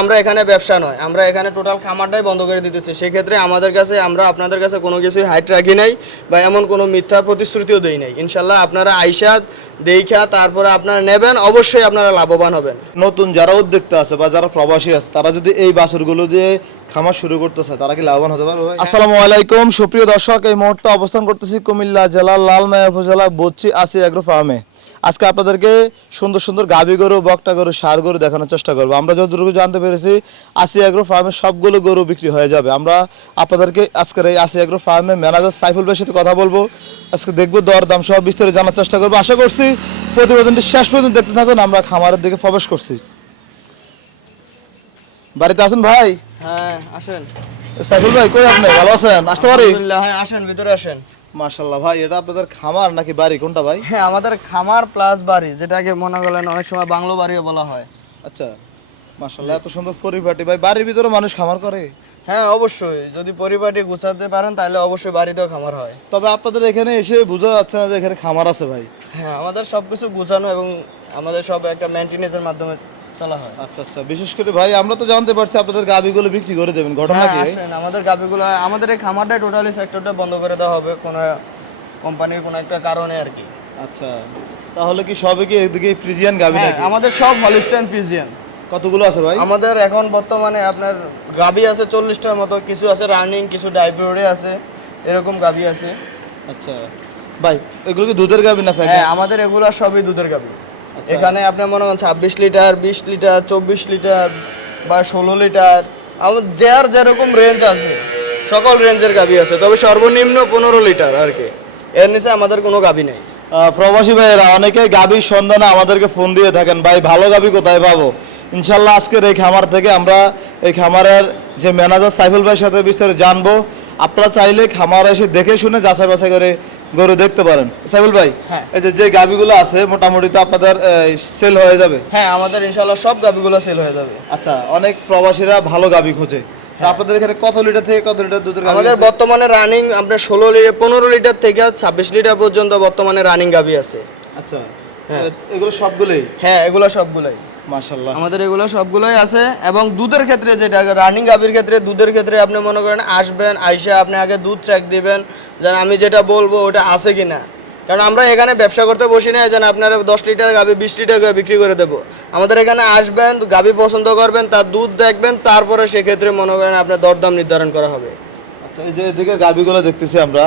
আমরা এখানে ব্যবসা নয়, আমরা এখানে টোটাল খামারটাই বন্ধ করে দিতেছি। সেক্ষেত্রে আমাদের কাছে আমরা আপনাদের কাছে কোনো কিছুই হাইট রাখি নাই বা এমন কোনো মিথ্যা প্রতিশ্রুতিও দেই নাই। ইনশাল্লাহ আপনারা আইসা দেখা তারপরে আপনারা নেবেন, অবশ্যই আপনারা লাভবান হবেন। নতুন যারা উদ্যোক্তা আছে বা যারা প্রবাসী আছে তারা যদি এই বাছুরগুলো দিয়ে খামার শুরু করতেছে তারা কি লাভবান হতে পারবে ভাই? আসসালামু আলাইকুম সুপ্রিয় দর্শক, এই মুহূর্তে অবস্থান করতেছি কুমিল্লা জেলার লালমাই উপজেলা বচ্চি আসি এগ্রো ফার্মে। আজকে আপনাদেরকে সুন্দর সুন্দর গাভী গরু, বকটা গরু, ষাঁড় গরু দেখানোর চেষ্টা করবো। আমরা যতটুকু জানতে পেরেছি আসি এগ্রো ফার্মে সবগুলো গরু বিক্রি হয়ে যাবে। আমরা আপনাদেরকে আজকের এই আসি এগ্রো ফার্মে ম্যানেজার সাইফুল ভাইয়ের সাথে কথা বলবো। আজকে দেখবো দর দাম সব বিস্তারিত জানার চেষ্টা করবো। আশা করছি প্রতিবেদনটি শেষ পর্যন্ত দেখতে থাকুন। আমরা খামারের দিকে প্রবেশ করছি। বাড়িতে আছেন ভাই? হ্যাঁ আসেন। সাইফুল ভাই কই আপনি? ভালো আছেন? আসতে পারি? আলহামদুলিল্লাহ, হ্যাঁ আসেন, ভিতরে আসেন। মাশাআল্লাহ ভাই, এটা আপনাদের খামার নাকি বাড়ি, কোনটা ভাই? হ্যাঁ আমাদের খামার প্লাস বাড়ি, যেটাকে মনে করেন অনেক সময় বাংলো বাড়িও বলা হয়। আচ্ছা মাশাআল্লাহ, এত সুন্দর পরিপাটি ভাই। বাড়ির ভিতরে মানুষ খামার করে? হ্যাঁ অবশ্যই, যদি পরিপাটি গুছাতে পারেন তাহলে অবশ্যই বাড়িতেও খামার হয়। তবে আপনাদের এখানে এসে বোঝা যাচ্ছে না যে এখানে খামার আছে ভাই। হ্যাঁ আমাদের সবকিছু গুছানো এবং আমাদের সব একটা মেইনটেনেন্সের মাধ্যমে চলা হয়। আচ্ছা আচ্ছা, বিশেষ করে ভাই আমরা তো জানতে পারছি আপনাদের গাবিগুলো বিক্রি করে দেবেন, ঘটনা কি? আসেন, আমাদের গাভিগুলো, আমাদের এই খামারটাই টোটালি সেক্টরটা বন্ধ করে দেওয়া হবে কোনো কোম্পানির কোনো একটা কারণে আর কি। আচ্ছা, তাহলে কি সবই কি এদিকে ফ্রিজিয়ান গাবি হ্যাঁ নাকি? আমাদের সব হলিস্টাইন ফ্রিজিয়ান। কতগুলো আছে ভাই? আমাদের এখন বর্তমানে আপনার গাভি আছে 40টার মতো, কিছু আছে রানিং, কিছু ডাইব্রিডে আছে, এরকম গাভি আছে। আচ্ছা ভাই, এগুলো কি দুধের গাবি না ফ্যাট? হ্যাঁ আমাদের এগুলো সবই দুধের গাভি। এখানে আপনার মনে করেন 26 লিটার, 20 লিটার, 24 লিটার বা 16 লিটার, যার যেরকম রেঞ্জ আছে সকল রেঞ্জের গাভি আছে। তবে সর্বনিম্ন 15 লিটার আর কি, এর নিচে আমাদের কোনো গাভি নেই। প্রবাসী ভাইয়েরা অনেকে গাবির সন্ধানে আমাদেরকে ফোন দিয়ে থাকেন, ভাই ভালো গাবি কোথায় পাবো? ইনশাল্লাহ আজকের এই খামার থেকে আমরা এই খামারের যে ম্যানেজার সাইফুল ভাইয়ের সাথে বিস্তারিত জানবো। আপনারা চাইলে খামার এসে দেখে শুনে যাচাই বাছাই করে গরু দেখতে পারেন। সাইফুল ভাই, হ্যাঁ এই যে গাবিগুলো আছে মোটামুটি তো আপনাদের সেল হয়ে যাবে? হ্যাঁ আমাদের ইনশাআল্লাহ সব গাভিগুলো সেল হয়ে যাবে। আচ্ছা, অনেক প্রবাসীরা ভালো গাবি খোঁজে, আপনাদের এখানে কত লিটার থেকে কত লিটার দুধের গাবি আমাদের আছে? বর্তমানে রানিং আপনার 16 লিটার, 15 লিটার থেকে 26 লিটার পর্যন্ত বর্তমানে রানিং গাভি আছে। আচ্ছা, হ্যাঁ এগুলো সবগুলোই? হ্যাঁ এগুলো সবগুলাই মাশাআল্লাহ আমাদের এগুলো সবগুলোই আছে। এবং দুধের ক্ষেত্রে, যেটা রানিং গাভির ক্ষেত্রে, দুধের ক্ষেত্রে আপনি মনে করেন আসবেন, আইসা আপনি আগে দুধ চেক দিবেন যেন আমি যেটা বলবো ওটা আছে কিনা। কারণ আমরা এখানে ব্যবসা করতে বসি না যেন আপনারা 10 লিটার গাভি 20 লিটার গাভি বিক্রি করে দেবো। আমাদের এখানে আসবেন, গাভি পছন্দ করবেন, তার দুধ দেখবেন, তারপরে সেক্ষেত্রে মনে করেন আপনার দরদাম নির্ধারণ করা হবে। আচ্ছা, এই যে এদিকে গাবিগুলো দেখতেছি আমরা,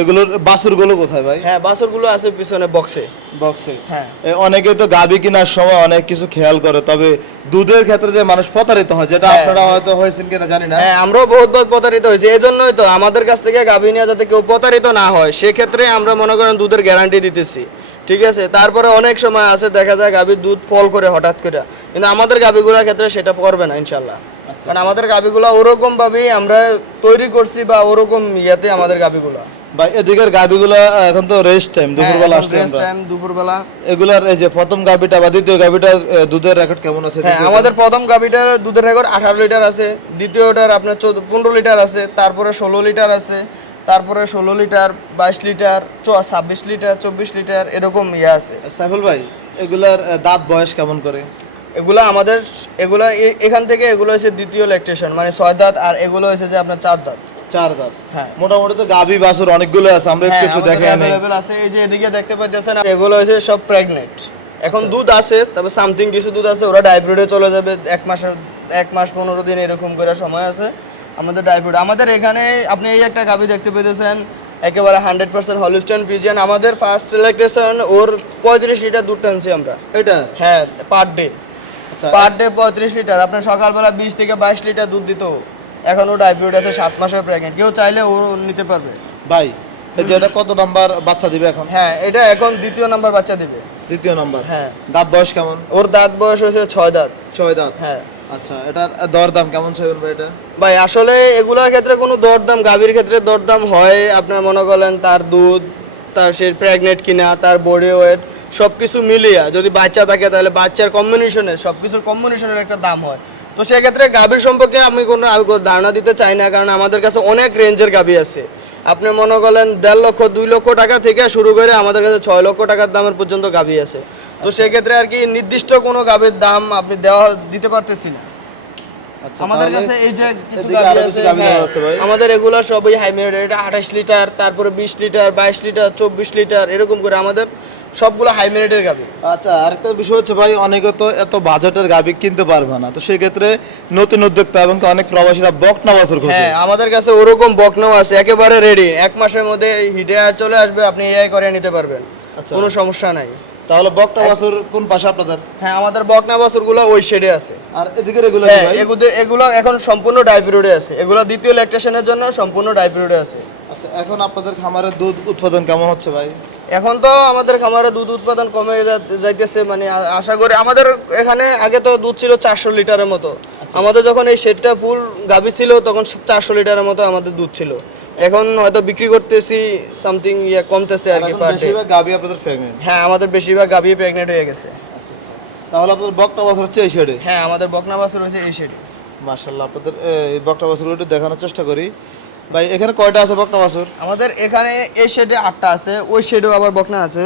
এগুলোর বাছুরগুলো কোথায় ভাই? হ্যাঁ বাছুরগুলো আছে পিছনে বক্সে। বক্সে? হ্যাঁ অনেকে তো গাবি কেনার সময় অনেক কিছু খেয়াল করে, তবে দুধের ক্ষেত্রে যে মানুষ প্রতারিত হয়, যেটা হ্যাঁ। আপনারা হয়তো হয়েছেন কিনা জানি না। হ্যাঁ আমরাও বহুত প্রতারিত হয়েছি, এই জন্যই তো আমাদের কাছ থেকে গাভী নিয়ে যাতে কেউ প্রতারিত না হয় সেক্ষেত্রে আমরা মনে করেন দুধের গ্যারান্টি দিতেছি, ঠিক আছে। তারপরে অনেক সময় আছে দেখা যায় গাভীর দুধ ফল করে হঠাৎ করে, কিন্তু আমাদের গাভীগুলোর ক্ষেত্রে সেটা করবে না ইনশাল্লাহ। কারণ আমাদের গাভীগুলো ওরকম ভাবেই আমরা তৈরি করছি বা ওরকম ইয়েতে আমাদের গাভীগুলো। ভাই এদিকের গাবিগুলো এখন তো রেস্ট টাইম, দুপুরবেলা আসছে রেস্ট টাইম দুপুরবেলা। এগুলার এই যে প্রথম গাবিটা বা দ্বিতীয় গাবিটার দুধের রেকর্ড কেমন আছে? হ্যাঁ আমাদের প্রথম গাভীটার দুধের রেকর্ড 18 লিটার আছে, দ্বিতীয়টার আপনার 15 লিটার আছে, তারপরে 16 লিটার আছে, তারপরে 16 লিটার, 22 লিটার, 26 লিটার, 24 লিটার, এরকম ইয়ে আছে। সাইফুল ভাই, এগুলার দাঁত বয়স কেমন করে? এগুলা আমাদের এখান থেকে এগুলো হচ্ছে দ্বিতীয় ল্যাকটেশন, মানে 6 দাঁত, আর এগুলো হচ্ছে যে আপনার 4 দাঁত। 4 দাঁত? হ্যাঁ মোটামুটি তো গাবি বাছুর অনেকগুলো আছে, আমরা একটু একটু দেখে আনি। अवेलेबल আছে, এই যে এদিকে দেখতে পাচ্ছেন এগুলো হচ্ছে সব প্রেগন্যান্ট। এখন দুধ আছে, তবে সামথিং কিছু দুধ আছে ওরা ডাইব্রিডে চলে যাবে, 1 মাস 15 দিন এরকম করে সময় আছে আমাদের ডাইব্রিড। আমাদের এখানে আপনি এই একটা গাভী দেখতে পেতেছেন একেবারে 100% হলিস্টাইন ফ্রিজিয়ান। আমাদের ফার্স্ট ল্যাকটেশন ওর 35 লিটার দুধ টানছি আমরা। এটা? হ্যাঁ পার ডে। আচ্ছা, পার ডে 35 লিটার। আপনার সকালবেলা 20 থেকে 22 লিটার দুধ দিত। এখন ও ডাইব্রিড আছে, 7 মাসের প্রেগন্যান্ট, কেউ চাইলে ও নিতে পারবে। ভাই এই যে এটা কত নাম্বার বাচ্চা দিবে এখন? হ্যাঁ এটা এখন দ্বিতীয় নাম্বার বাচ্চা দিবে। দ্বিতীয় নাম্বার? হ্যাঁ। দাঁত বয়স কেমন? ওর দাঁত বয়স হয়েছে 6 দাঁত। 6 দাঁত? হ্যাঁ। আচ্ছা, এটার দরদাম কেমন চাইবেন ভাই এটা? ভাই আসলে এগুলোর ক্ষেত্রে কোনো দরদাম, গাভীর ক্ষেত্রে দরদাম হয় আপনার মনে করেন তার দুধ, তার সে প্রেগনেন্ট কিনা, তার বডি ওয়েট সব কিছু মিলিয়ে যদি বাচ্চা থাকে তাহলে বাচ্চার কম্বিনেশনে সব কিছুর কম্বিনেশনের একটা দাম হয়। তো সেক্ষেত্রে গাভীর সম্পর্কে আমি কোনো ধারণা দিতে চাই না, কারণ আমাদের কাছে অনেক রেঞ্জের গাভী আছে। আপনি মনে করেন 1.5 লক্ষ 2 লক্ষ টাকা থেকে শুরু করে আমাদের কাছে 6 লক্ষ টাকার দামের পর্যন্ত গাভী আছে। তো সেক্ষেত্রে আর কি নির্দিষ্ট কোনো গাভীর দাম আপনি দিতে পারতেছি না। আচ্ছা, আমাদের তাহলে কাছে এই যে কিছু এদিকে গাভী আরো কিছু আছে, গাভী হ্যাঁ, দেখা যাচ্ছে ভাই। আমাদের এগুলা সবই হাইব্রিড। এটা 28 লিটার, তারপরে 20 লিটার, 22 লিটার, 24 লিটার, এরকম করে আমাদের সবগুলো হাইব্রিডের গাভী। আচ্ছা, আরেকটা বিষয় হচ্ছে ভাই, অনেকে তো এত বাজেটের গাভী কিনতে পারবে না, তো সেই ক্ষেত্রে নতুন উদ্যোক্তা এবং কি অনেক প্রবাসীরা বকনা বাছুর খোঁজে। হ্যাঁ, আমাদের কাছে ওরকম বকনাও আছে, একেবারে রেডি। 1 মাসের মধ্যে হিটে চলে আসবে, আপনি এআই করে নিতে পারবেন, আচ্ছা। কোনো সমস্যা নাই। তাহলে বকনা বাছুর কোন পাশে আপনাদের? হ্যাঁ, আমাদের বকনা বাছুরগুলো ওই শেডে আছে। আর এদিকে এগুলো কি হ্যাঁ, ভাই? এগুলো এখন সম্পূর্ণ ডাইপিরিয়ডে আছে। এগুলো দ্বিতীয় ল্যাকটেশনের জন্য সম্পূর্ণ ডাইপিরিয়ডে আছে। আচ্ছা, এখন আপনাদের খামারের দুধ উৎপাদন কেমন হচ্ছে ভাই? এখন তো আমাদের খামারে দুধ উৎপাদন কমে যাইতেছে, মানে আশা করি আমাদের এখানে আগে তো দুধ ছিল 400 লিটারের মতো। আমাদের যখন এই শেডটা ফুল গাভী ছিল তখন 400 লিটারের মতো আমাদের দুধ ছিল। এখন হয়তো বিক্রি করতেছি সামথিং কমতেছে আর আর কি এখন পার ডে। বেশিরভাগ গাভী আপনাদের প্রেগনেন্ট। হ্যাঁ, আমাদের বেশিরভাগ গাভী প্রেগনেন্ট হয়ে গেছে। তাহলে আপনাদের বকনা বাছুর হচ্ছে এই শেডে। হ্যাঁ, আমাদের বকনা বাছুর হয়েছে এই শেডে। মাশাআল্লাহ, আপনাদের এই বকনা বাছুরগুলো একটু দেখানোর চেষ্টা করি। ভাই এখানে কয়টা আছে বকনা বাছুর? আমাদের এখানে এই শেডে 8টা আছে, ওই শেডেও আবার বকনা আছে।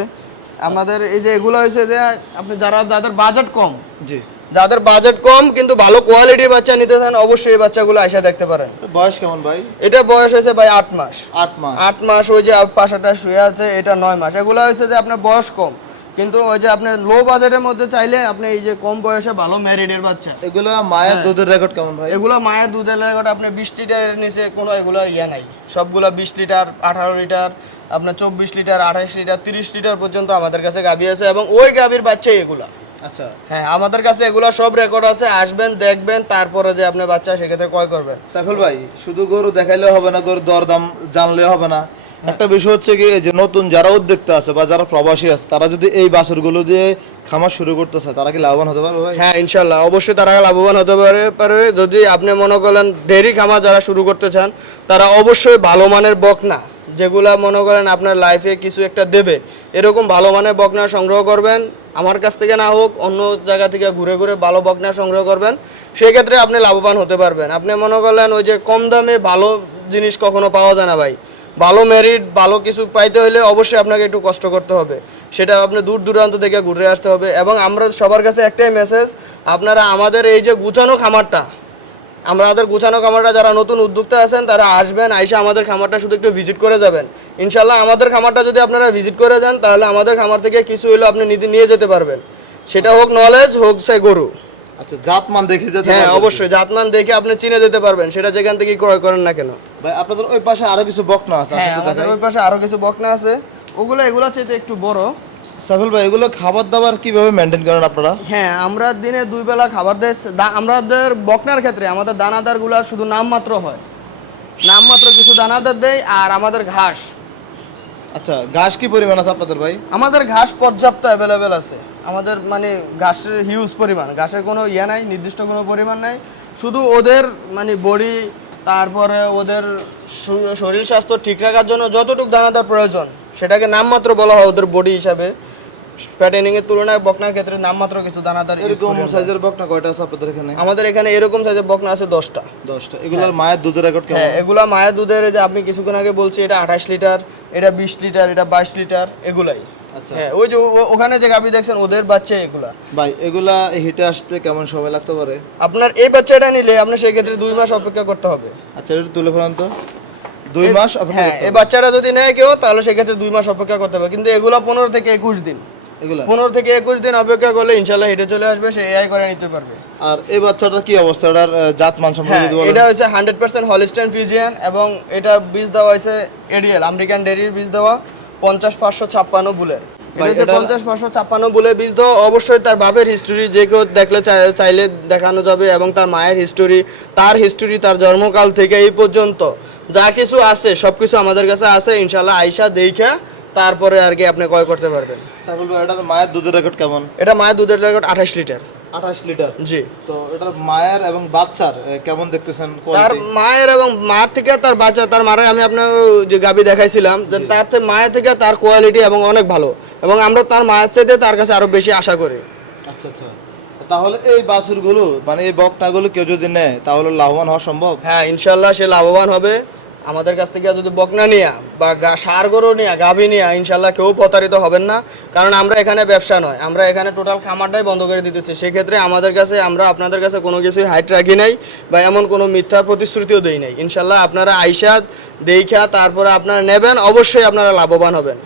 আমাদের এই যে এগুলো হয়েছে যে আপনি যাদের বাজেট কম, জি। যাদের বাজেট কম কিন্তু ভালো কোয়ালিটির বাচ্চা নিতে চান, অবশ্যই এই বাচ্চাগুলো আইসা দেখতে পারেন। বয়স কেমন ভাই? এটা বয়স হয়েছে ভাই 8 মাস। 8 মাস। 8 মাস। ওই যে পাশাটা শুয়ে আছে এটা 9 মাস। এগুলো হয়েছে যে আপনার বয়স কম, কিন্তু ওই যে আপনি লো বাজেটের মধ্যে চাইলে আপনি এই যে কম বয়সে ভালো ম্যারিডের বাচ্চা, এগুলা মায়ের দুধের রেকর্ড কেমন ভাই? এগুলো মায়ের দুধের রেকর্ড আপনি 20 লিটারের নিচে কোনো এগুলো নাই। সবগুলা 20 লিটার, 18 লিটার, আপনার 24 লিটার, 28 লিটার, 30 লিটার পর্যন্ত আমাদের কাছে গাভী আছে, এবং ওই গাভীর বাচ্চাই এগুলা। আচ্ছা। হ্যাঁ, আমাদের কাছে এগুলা সব রেকর্ড আছে। আসবেন, দেখবেন, তারপরে যে আপনি বাচ্চা সেক্ষেত্রে ক্রয় করবেন। সাইফুল ভাই, শুধু গরু দেখাইলে হবে না, গরুর দরদাম জানলে হবে না। একটা বিষয় হচ্ছে কি, এই যে নতুন যারা উদ্যোক্তা আছে বা যারা প্রবাসী আছে, তারা যদি এই বাছুরগুলো দিয়ে খামার শুরু করতে চায়, তারা কি লাভবান হতে পারবে ভাই? হ্যাঁ, ইনশাল্লাহ অবশ্যই তারা লাভবান হতে পারবে। যদি আপনি মনে করেন ডেইরি খামার যারা শুরু করতে চান, তারা অবশ্যই ভালো মানের বকনা, যেগুলা মনে করেন আপনার লাইফে কিছু একটা দেবে, এরকম ভালো মানের বকনা সংগ্রহ করবেন। আমার কাছ থেকে না হোক, অন্য জায়গা থেকে ঘুরে ঘুরে ভালো বকনা সংগ্রহ করবেন, সেক্ষেত্রে আপনি লাভবান হতে পারবেন। আপনি মনে করলেন ওই যে কম দামে ভালো জিনিস কখনো পাওয়া যায় না ভাই। ভালো মেরিট, ভালো কিছু পাইতে হলে অবশ্যই আপনাকে একটু কষ্ট করতে হবে, সেটা আপনি দূর দূরান্ত থেকে ঘুরে আসতে হবে। এবং আমরা সবার কাছে একটাই মেসেজ, আপনারা আমাদের এই যে গুছানো খামারটা, যারা নতুন উদ্যোক্তা আছেন তারা আসবেন, আইসা আমাদের খামারটা শুধু একটু ভিজিট করে যাবেন। ইনশাল্লাহ আমাদের খামারটা যদি আপনারা ভিজিট করে যান, তাহলে আমাদের খামার থেকে কিছু হলেও আপনি নিয়ে যেতে পারবেন, সেটা হোক নলেজ, হোক সে গরু। আচ্ছা, জাতমান দেখে যেতে হ্যাঁ, পারবে। অবশ্যই জাতমান দেখে আপনি চিনে যেতে পারবেন, সেটা যেখান থেকে ক্রয় করেন না কেন। ভাই আপনাদের ওই পাশে আরো কিছু বকনা আছে, হ্যাঁ, আসলে আমাদের দেখাই। ওই পাশে আরো কিছু বকনা আছে, এগুলো চাইতে একটু বড়। সাইফুল ভাই, এগুলো খাবার দাবার কিভাবে মেনটেন করেন আপনারা? হ্যাঁ, আমরা দিনে 2 বেলা খাবার দেই। আমাদের বকনার ক্ষেত্রে আমাদের দানাদার গুলা শুধু নামমাত্র হয়, নামমাত্র কিছু দানাদার দেয়। আর আমাদের ঘাস, আচ্ছা, ঘাস কি পরিমাণ আছে আপনাদের ভাই? আমাদের ঘাস পর্যাপ্ত অ্যাভেলেবেল আছে। আমাদের মানে ঘাসের হিউজ পরিমাণ, ঘাসের কোনো নাই, নির্দিষ্ট কোনো পরিমাণ নাই। শুধু ওদের মানে বডি, তারপরে ওদের শরীর স্বাস্থ্য ঠিক রাখার জন্য যতটুকু দানাদার প্রয়োজন, সেটাকে নামমাত্র বলা হয় ওদের বডি হিসাবে। প্যাটেনিং এর তুলনায় বকনার ক্ষেত্রে নামমাত্র কিছু দানাদার use এরকম করি আমরা। সাইজের বকনা কয়টা আছে আপনাদের এখানে? আমাদের এখানে এরকম সাইজের বকনা আছে 10টা। 10টা। এগুলোর মায়ের দুধের রেকর্ড কেমন? হ্যাঁ, এগুলা মায়ের দুধের, যে আপনি কিছুক্ষণ আগে বলছি, এটা 28 লিটার, এটা 20 লিটার, এটা 22 লিটার, এগুলাই। আচ্ছা হ্যাঁ, ওই যে ওখানে যে গাভী দেখছেন ওদের বাচ্চা এগুলা। ভাই, এগুলা হিটে আসতে কেমন সময় লাগতে পারে? আপনার এই বাচ্চাটা নিলে আপনার সেই ক্ষেত্রে 2 মাস অপেক্ষা করতে হবে। আচ্ছা, এটা তুলে ফেলান তো। 2 মাস অপেক্ষা হ্যাঁ, করতে এই হবে। বাচ্চাটা যদি নেয় কেউ, তাহলে সেক্ষেত্রে 2 মাস অপেক্ষা করতে হবে। কিন্তু এগুলা 15 থেকে 21 দিন, এগুলা 15 থেকে 21 দিন অপেক্ষা করলে ইনশাল্লাহ হেঁটে চলে আসবে, সে এআই করে নিতে পারবে। আর এই বাচ্চাটার কি অবস্থা? এটার জাতমান সম্পর্কে হ্যাঁ, যদি বলেন। এটা হচ্ছে 100% হলিস্টাইন ফ্রিজিয়ান, এবং এটা বীজ দেওয়া হয়েছে এডিএল আমেরিকান ডেয়ারির বীজ দেওয়া 50-556 বুলের। ভাই, এটা এটার- 50-556 বুলে বীজ দেওয়া। অবশ্যই তার বাপের হিস্টোরি যে কেউ দেখলে চাইলে দেখানো যাবে, এবং তার মায়ের হিস্টোরি, তার জন্মকাল থেকে এই পর্যন্ত যা কিছু আছে সবকিছু আমাদের কাছে আছে। ইনশাল্লাহ আইসা দেখা তারপরে আর কি আপনি ক্রয় করতে পারবেন। সাইফুল ভাই, এটার মায়ের দুধের রেকর্ড কেমন? এটা মায়ের দুধের রেকর্ড 28 লিটার। 28 লিটার। জি। তো এটার মায়ের এবং বাচ্চার কেমন দেখতেছেন তার quality? মায়ের এবং মার থেকে তার বাচ্চা, তার মারে আমি আপনার যে গাবি দেখাইছিলাম, যে তার মায়ের থেকে তার কোয়ালিটি এবং অনেক ভালো, এবং আমরা তার মায়ের চাইতে তার কাছে আরো বেশি আশা করি। আচ্ছা আচ্ছা। তাহলে এই বাছুরগুলো মানে এই বকনাগুলো কেউ যদি নেয়, তাহলে লাভবান হওয়া সম্ভব? হ্যাঁ, ইনশাল্লাহ সে লাভবান হবে। আমাদের কাছ থেকে যদি বকনা নিয়া বা ষাঁড় গরু নিয়া গাভী নিয়া ইনশাল্লাহ কেউ প্রতারিত হবেন না, কারণ আমরা এখানে ব্যবসা নয়, আমরা এখানে টোটাল খামারটাই বন্ধ করে দিতেছি। সেক্ষেত্রে আমাদের কাছে আমরা আপনাদের কাছে কোনো কিছুই হাইট রাখি নাই বা এমন কোনো মিথ্যা প্রতিশ্রুতিও দেই নাই। ইনশাল্লাহ আপনারা আইসা দেইখা তারপরে আপনারা নেবেন, অবশ্যই আপনারা লাভবান হবেন।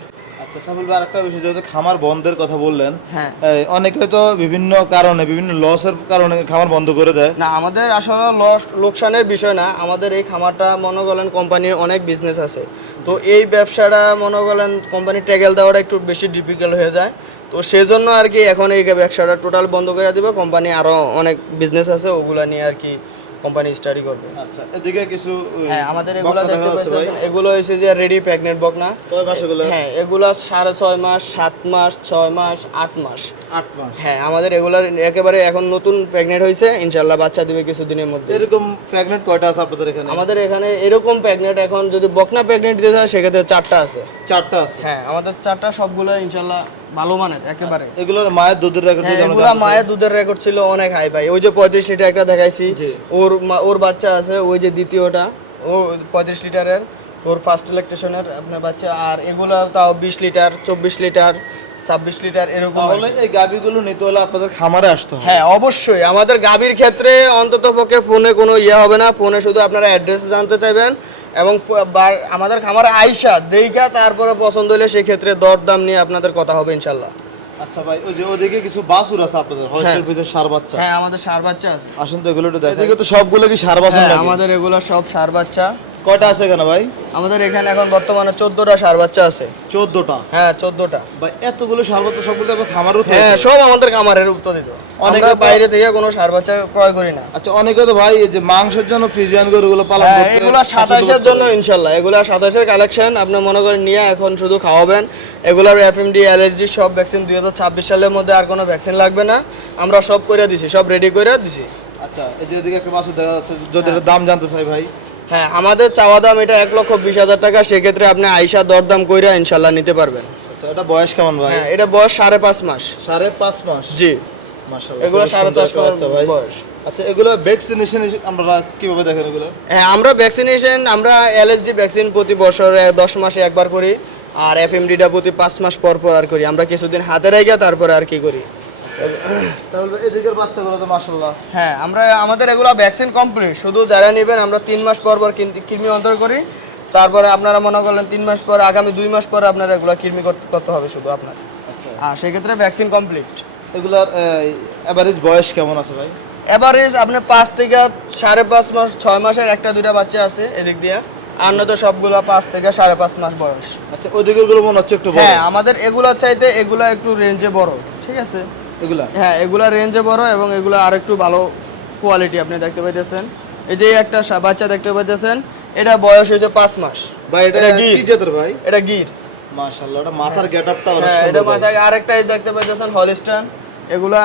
আচ্ছা সাইফুল ভাই, আরেকটা বিষয়, যেহেতু খামার বন্ধের কথা বললেন, হ্যাঁ, অনেকে তো বিভিন্ন কারণে, বিভিন্ন লসের কারণে খামার বন্ধ করে দেয়। না আমাদের আসলে লোকসানের বিষয় না, আমাদের এই খামারটা মনে করেন কোম্পানির অনেক বিজনেস আছে, তো এই ব্যবসাটা মনে করেন কোম্পানির ট্যাগেল দেওয়াটা একটু বেশি ডিফিকাল্ট হয়ে যায়। তো সেজন্য আর কি এখন এই ব্যবসাটা টোটাল বন্ধ করে দিবে। কোম্পানি আরও অনেক বিজনেস আছে, ওগুলা নিয়ে আর কি কোম্পানি স্টাডি করবে। আচ্ছা, এদিকে কিছু হ্যাঁ আমাদের এগুলা দেখতে পাচ্ছেন, এগুলো হচ্ছে যে রেডি প্রেগনেন্ট বকনা। কয় মাস এগুলো? হ্যাঁ এগুলা 6.5 মাস, 7 মাস, 6 মাস, 8 মাস। 8 মাস। হ্যাঁ আমাদের এগুলার একেবারে এখন নতুন প্রেগনেন্ট হয়েছে, ইনশাল্লাহ বাচ্চা দিবে কিছুদিনের মধ্যে। এরকম প্রেগনেন্ট কয়টা আছে আপনাদের এখানে? আমাদের এখানে এরকম প্রেগনেন্ট এখন যদি বকনা প্রেগনেন্ট দিতে হয় সেক্ষেত্রে 4টা আছে। 4টা আছে? হ্যাঁ আমাদের 4টা, সবগুলো ইনশাল্লাহ ভালো মানের একেবারে। এগুলোর মায়ের দুধের রেকর্ড হ্যাঁ এগুলা মায়ের দুধের রেকর্ড ছিল অনেক হাই ভাই। ওই যে 35 লিটার একটা দেখাইছি, ওর বাচ্চা আছে, ওই যে দ্বিতীয়টা ও 35 লিটারের, ওর ফার্স্ট ইলেকট্রেশনের আপনার বাচ্চা। আর এগুলা তাও 20 লিটার, 24 লিটার, 26 লিটার এরকম। তাহলে এই গাবিগুলো নিতে হলে আপনাদের খামারে আসতে হবে। হ্যাঁ অবশ্যই, আমাদের গাভীর ক্ষেত্রে অন্তত পক্ষে ফোনে কোনো ইয়ে হবে না, ফোনে শুধু আপনারা অ্যাড্রেস জানতে চাইবেন এবং আমাদের খামারে আইসা দেইখা তারপরে পছন্দ হলে সেক্ষেত্রে দরদাম নিয়ে আপনাদের কথা হবে ইনশাল্লাহ। আচ্ছা ভাই, ওই যে ওদিকে কিছু বাছুর আছে আপনাদের হোস্টেল ভিতরে, ষাঁড় বাচ্চা? হ্যাঁ আমাদের ষাঁড় বাচ্চা আছে। আসুন তো এগুলো একটু দেখেন। এদিকে তো সবগুলো কি ষাঁড় বাচ্চা? হ্যাঁ আমাদের এগুলো সব ষাঁড় বাচ্চা। কয়টা আছে এখানে ভাই? আমাদের এখানে এখন বর্তমানে 14টা ষাঁড় বাচ্চা আছে। 14টা? হ্যাঁ 14টা ভাই এতগুলো ষাঁড় বাচ্চা সবগুলো আপনার খামারের? হ্যাঁ সব আমাদের খামারের উৎপাদিত, অনেকে আমরা বাইরে থেকে কোনো ষাঁড় বাচ্চা ক্রয় করি না। আচ্ছা, অনেকে তো ভাই এই যে মাংসের জন্য ফ্রিজিয়ান গরুগুলো পালন হ্যাঁ করতে, এগুলা 27-এর জন্য ইনশাল্লাহ, এগুলা 27-এর কালেকশন আপনি মনে করেন নিয়ে এখন শুধু খাওয়াবেন। এগুলার এফএমডি, এলএসডি সব ভ্যাকসিন 2026 সালের মধ্যে আর কোনো ভ্যাকসিন লাগবে না, আমরা সব করে দিছি, সব রেডি করে দিছি। আচ্ছা, এই যে এদিকে একটা বাছুর দেখা যাচ্ছে, যদি এটার দাম জানতে চাই ভাই? হ্যাঁ আমাদের চাওয়া দাম এটা 1,20,000 টাকা, সেক্ষেত্রে আপনি আইসা দরদাম কইরা ইনশাল্লাহ নিতে পারবেন। আচ্ছা, এটা বয়স কেমন ভাই? হ্যাঁ এটা বয়স 5.5 মাস। 5.5 মাস? জি মাশাআল্লাহ, এগুলো খুব সুন্দর 4.5 বাচ্চা ভাই। বয়স। আচ্ছা, এগুলো ভ্যাকসিনেশন আমরা কিভাবে দেখেন এগুলো? হ্যাঁ আমরা ভ্যাকসিনেশন, আমরা এলএসডি ভ্যাকসিন প্রতি বছর 10 মাসে একবার করি, আর এফএমডিটা প্রতি 5 মাস পর পর আর করি। আমরা কিছুদিন হাতে রেখে তারপরে আর কি করি। তাহলে এদিকের বাচ্চাগুলো তো মাশাআল্লাহ। হ্যাঁ আমাদের এগুলো ভ্যাকসিন কমপ্লিট, শুধু যারা নেবেন আমরা 3 মাস পর পর কৃমি অন্তর করি, তারপরে আপনারা মনে করলেন 3 মাস পর, আগামী 2 মাস পর আপনারা এগুলো কৃমি করতে হবে শুধু আপনার। আচ্ছা, হ্যাঁ সেক্ষেত্রে ভ্যাকসিন কমপ্লিট। এগুলার এভারেজ বয়স কেমন আছে ভাই? এভারেজ আপনি 5 থেকে 5.5 মাস, 6 মাসের একটা দুইটা বাচ্চা আছে এদিক দিয়ে, আর নয়তো সবগুলো 5 থেকে 5.5 মাস বয়স। আচ্ছা, ওদিকের গুলো মনে হচ্ছে একটু বড়। হ্যাঁ আমাদের এগুলোর চাইতে এগুলা একটু রেঞ্জে বড়, ঠিক আছে? এগুলা? হ্যাঁ এগুলা রেঞ্জে বড় এবং এগুলো আরেকটু ভালো কোয়ালিটি আপনি দেখতে পাইতেছেন। এই যে একটা বাচ্চা দেখতে পাইতেছেন, এটা বয়স হয়েছে 5 মাস। ভাই এটা কি জাতের ভাই? এটা গির। মাশাআল্লাহ, এটা মাথার গেটআপটা অনেক হ্যাঁ সুন্দর এটা ভাই। মাথায় আরেকটা এই দেখতে পাইতেছেন হলিস্টান। এগুলা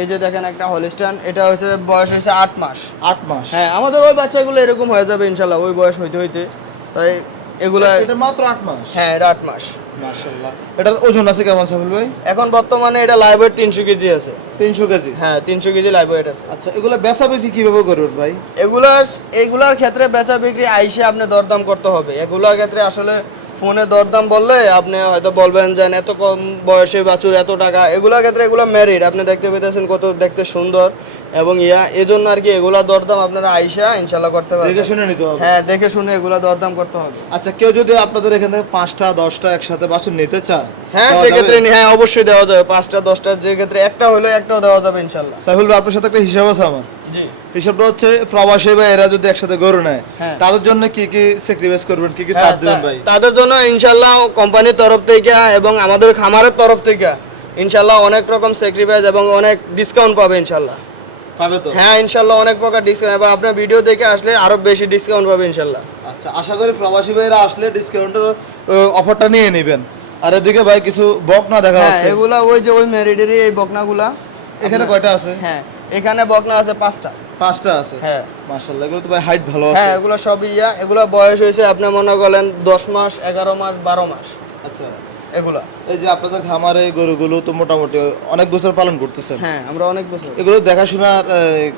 এই যে দেখেন একটা হলিস্টান, এটা হচ্ছে বয়স হয়েছে 8 মাস। 8 মাস? হ্যাঁ আমাদের ওই বাচ্চাগুলো এরকম হয়ে যাবে ইনশাল্লাহ, ওই বয়স হইতে হইতে। তাই এগুলা, এটা মাত্র 8 মাস? হ্যাঁ এটা 8 মাস। মাশাআল্লাহ। এটার ওজন আছে কেমন সাইফুল ভাই? এখন বর্তমানে এটা লাইভ ওয়েট 300 কেজি আছে। 300 কেজি? হ্যাঁ 300 কেজি লাইভ ওয়েট আছে। আচ্ছা, এগুলা বেচা বিক্রি কিভাবে করবেন ভাই? এগুলার ক্ষেত্রে বেচা বিক্রি আইসে আপনি দরদাম করতে হবে। এগুলার ক্ষেত্রে আসলে ফোনে দরদাম বললে আপনি হয়তো বলবেন যে এত কম বয়সে বাছুর এত টাকা, এগুলোর ক্ষেত্রে এগুলো ম্যারিড, আপনি দেখতে পেতেছেন কত দেখতে সুন্দর এবং এজন্য আর কি এগুলা দরদাম আপনারা আইসা ইনশাল্লাহ করতে পারবেন। দেখে শুনে নিতে হবে? হ্যাঁ দেখে শুনে এগুলা দরদাম করতে হবে। আচ্ছা, কেউ যদি আপনাদের এখান থেকে 5টা 10টা একসাথে বাছুর নিতে চায়? হ্যাঁ সেক্ষেত্রে হ্যাঁ অবশ্যই দেওয়া যাবে, 5টা 10টা, যে ক্ষেত্রে একটা হলে একটাও দেওয়া যাবে ইনশাল্লাহ। সাইফুল ভাই, আপনার সাথে একটা হিসাব আছে আমার। জি হিসাবটা হচ্ছে প্রবাসী ভাই এরা যদি একসাথে গরু নেয়, হ্যাঁ। তাদের জন্য কি কি স্যাক্রিফাইস করবেন, কি কি হ্যাঁ, ছাড় দিবেন ভাই? তাদের জন্য ইনশাল্লাহ কোম্পানির তরফ থেকে এবং আমাদের খামারের তরফ থেকে ইনশাল্লাহ অনেক রকম স্যাক্রিফাইস এবং অনেক ডিসকাউন্ট পাবে ইনশাল্লাহ। পাবে তো? হ্যাঁ ইনশাল্লাহ অনেক প্রকার ডিসকাউন্ট, এবং আপনার ভিডিও দেখে আসলে আরো বেশি ডিসকাউন্ট পাবে ইনশাল্লাহ। আচ্ছা, আশা করি প্রবাসী ভাইরা আসলে ডিসকাউন্টের অফারটা নিয়ে নেবেন। আর এদিকে ভাই কিছু বকনা দেখা হ্যাঁ যাচ্ছে। এগুলা ওই যে ওই মেরিডেরই এই বকনাগুলা। এখানে কয়টা আছে? হ্যাঁ এখানে বকনা আছে 5টা। 5টা আছে? হ্যাঁ মাশাআল্লাহ, এগুলো তো ভাই হাইট ভালো আছে। হ্যাঁ এগুলা সবই এগুলা বয়স হয়েছে আপনি মনে করেন 10 মাস, 11 মাস, 12 মাস আচ্ছা, এগুলা। এই যে আপনাদের খামারে গরুগুলো তো মোটামুটি অনেক বছর পালন করতেছেন। হ্যাঁ আমরা অনেক বছর। এগুলো দেখাশোনার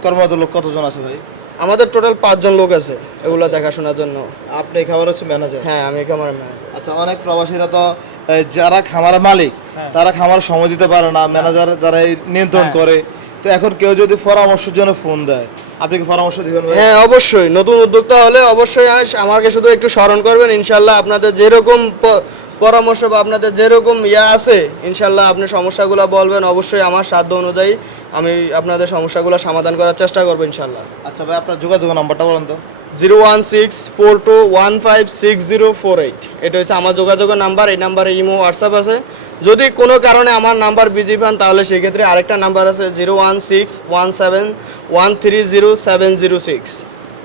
কর্মরত লোক কতজন আছে ভাই? আমাদের টোটাল 5 জন লোক আছে এগুলো দেখাশোনার জন্য। আপনি এই খামার হচ্ছে ম্যানেজার। হ্যাঁ, আমি খামারের ম্যানেজার। আচ্ছা, অনেক প্রবাসীরা তো যারা খামারের মালিক তারা খামার সময় দিতে পারে না, ম্যানেজার যারা এই নিয়ন্ত্রণ করে। তো এখন কেউ যদি পরামর্শের জন্য ফোন দেয়, আপনি কি পরামর্শ দিবেন ভাই? হ্যাঁ, অবশ্যই। নতুন উদ্যোক্তা হলে অবশ্যই আমাকে শুধু একটু স্মরণ করবেন, ইনশাল্লাহ আপনাদের যেরকম পরামর্শ বা আপনাদের যেরকম আছে, ইনশাল্লাহ আপনি সমস্যাগুলো বলবেন, অবশ্যই আমার সাধ্য অনুযায়ী আমি আপনাদের সমস্যাগুলো সমাধান করার চেষ্টা করবো ইনশাল্লাহ। আচ্ছা ভাই, আপনার যোগাযোগ নাম্বারটা বলুন তো। 01642156048, এটা হচ্ছে আমার যোগাযোগের নাম্বার। এই নাম্বারে ইমো, হোয়াটসঅ্যাপ আছে। যদি কোনো কারণে আমার নাম্বার বিজি পান তাহলে সেক্ষেত্রে আরেকটা নাম্বার আছে 01617130706।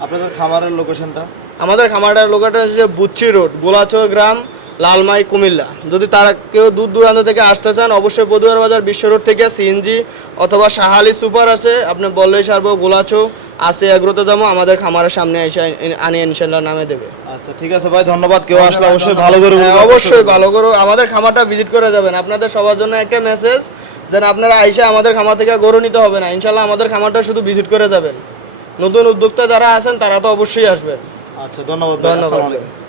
আপনাদের খামারের লোকেশনটা? আমাদের খামারটার লোকেশন হচ্ছে বুচ্চি রোড, গোলাচর গ্রাম, লালমাই, কুমিল্লা। যদি তারা কেউ দূর দূরান্ত থেকে আসতে চান, অবশ্যই বদুয়ার বাজার বিশ্ব রোড থেকে সিএনজি অথবা শাহালি সুপার আছে, আপনি বললেই সারবো গোলাচো আসে এগ্রোতে যাবো, আমাদের খামারের সামনে এসে আনিয়ে ইনশাল্লাহ নামে দেবে। আচ্ছা, ঠিক আছে ভাই, ধন্যবাদ। কেউ আসলে অবশ্যই ভালো করে হ্যাঁ, অবশ্যই ভালো করে আমাদের খামারটা ভিজিট করে যাবেন। আপনাদের সবার জন্য একটা মেসেজ, যেন আপনারা আইসা আমাদের খামার থেকে গরু নিতে হবে না, ইনশাল্লাহ আমাদের খামারটা শুধু ভিজিট করে যাবেন। নতুন উদ্যোক্তা যারা আছেন তারা তো অবশ্যই আসবেন। আচ্ছা, ধন্যবাদ। ধন্যবাদ। আসসালামু আলাইকুম।